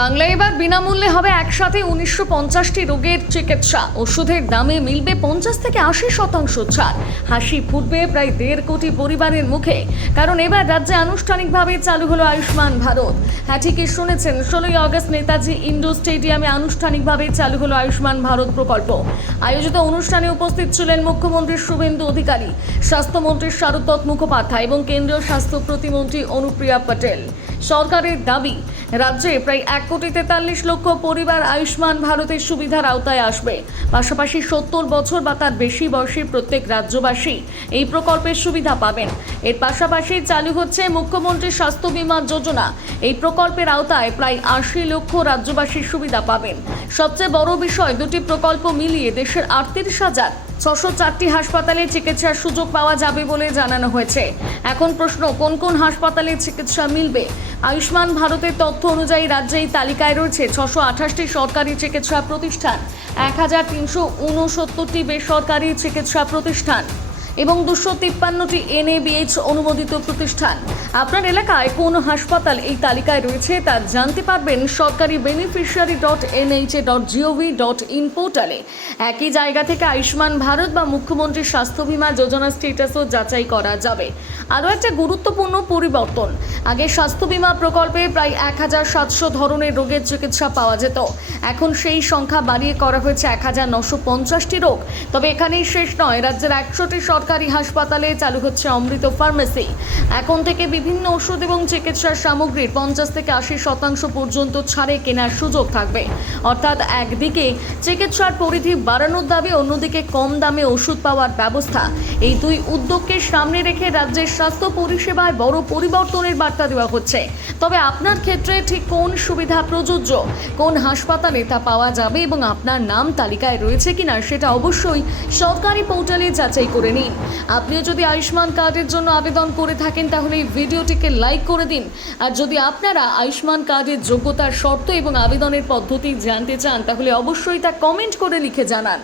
বাংলায় এবার বিনামূল্যে হবে একসাথে ১৯৫০টি রোগের চিকিৎসা। ওষুধের দামে মিলবে ৫০ থেকে ৮০% ছাড়। হাসি ফুটবে প্রায় ১.৫ কোটি পরিবারের মুখে, কারণ এবার রাজ্যে আনুষ্ঠানিকভাবে চালু হলো আয়ুষ্মান ভারত। হ্যাঁ, ঠিকই শুনেছেন, ১৬ই আগস্ট নেতাজি ইন্ডোর স্টেডিয়ামে আনুষ্ঠানিকভাবে চালু হলো আয়ুষ্মান ভারত প্রকল্প। আয়োজিত অনুষ্ঠানে উপস্থিত ছিলেন মুখ্যমন্ত্রী শুভেন্দু অধিকারী, স্বাস্থ্যমন্ত্রী শারদ মুখোপাধ্যায় এবং কেন্দ্রীয় স্বাস্থ্য প্রতিমন্ত্রী অনুপ্রিয়া পটেল। সরকারের দাবি, রাজ্যে প্রায় ১,৪৩,০০,০০০ পরিবার আয়ুষ্মান ভারতের সুবিধার আওতায় আসবে। পাশাপাশি ৭০ বছর বা তার বেশি বয়সী প্রত্যেক রাজ্যবাসী এই প্রকল্পের সুবিধা পাবেন। এর পাশাপাশি চালু হচ্ছে মুখ্যমন্ত্রী স্বাস্থ্য বীমা যোজনা। এই প্রকল্পের আওতায় প্রায় ৮০ লক্ষ রাজ্যবাসী সুবিধা পাবেন। সবচেয়ে বড় বিষয়, দুটি প্রকল্প মিলিয়ে দেশের ৩৮,৬০৪টি হাসপাতালে চিকিৎসার সুযোগ পাওয়া যাবে বলে জানানো হয়েছে। এখন প্রশ্ন, কোন কোন হাসপাতালে চিকিৎসা মিলবে? আয়ুষ্মান ভারতের তথ্য অনুযায়ী রাজ্যে এই তালিকায় রয়েছে ৬২৮টি সরকারি চিকিৎসা প্রতিষ্ঠান, ১,৩৬৯টি বেসরকারি চিকিৎসা প্রতিষ্ঠান এবং ২৫৩টি NABH অনুমোদিত প্রতিষ্ঠান। আপনার এলাকায় কোন হাসপাতাল এই তালিকায় রয়েছে তা জানতে পারবেন সরকারি beneficiary.nha.gov.in পোর্টালে। একই জায়গা থেকে আয়ুষ্মান ভারত বা মুখ্যমন্ত্রী স্বাস্থ্য বীমা যোজনার স্ট্যাটাসও যাচাই করা যাবে। আরও একটা গুরুত্বপূর্ণ পরিবর্তন, আগে স্বাস্থ্য বীমা প্রকল্পে প্রায় ১,৭০০ ধরনের রোগের চিকিৎসা পাওয়া যেত। এখন সেই সংখ্যা বাড়িয়ে করা হয়েছে ১,৯৫০টি রোগ। তবে এখানেই শেষ নয়, রাজ্যের ১০০টি সরকারি হাসপাতালে চালু হচ্ছে অমৃত ফার্মেসি। এখন থেকে বিভিন্ন ওষুধ এবং চিকিৎসার সামগ্রীর ৫০ থেকে ৮০% পর্যন্ত ছাড়ে কেনার সুযোগ থাকবে। অর্থাৎ একদিকে চিকিৎসার পরিধি বাড়ানোর দাবি, অন্যদিকে কম দামে ওষুধ পাওয়ার ব্যবস্থা। এই দুই উদ্যোগকে সামনে রেখে রাজ্যের স্বাস্থ্য পরিষেবায় বড় পরিবর্তনের বার্তা দেওয়া হচ্ছে। তবে আপনার ক্ষেত্রে ঠিক কোন সুবিধা প্রযোজ্য, কোন হাসপাতালে তা পাওয়া যাবে এবং আপনার নাম তালিকায় রয়েছে কিনা সেটা অবশ্যই সরকারি পোর্টালে যাচাই করে নিন। আপনিও যদি আয়ুষ্মান কার্ডের জন্য আবেদন করে থাকেন তাহলে এই ভিডিওটিকে লাইক করে দিন। আর যদি আপনারা আয়ুষ্মান কার্ডের যোগ্যতার শর্ত এবং আবেদনের পদ্ধতি জানতে চান তাহলে অবশ্যই তা কমেন্ট করে লিখে জানান।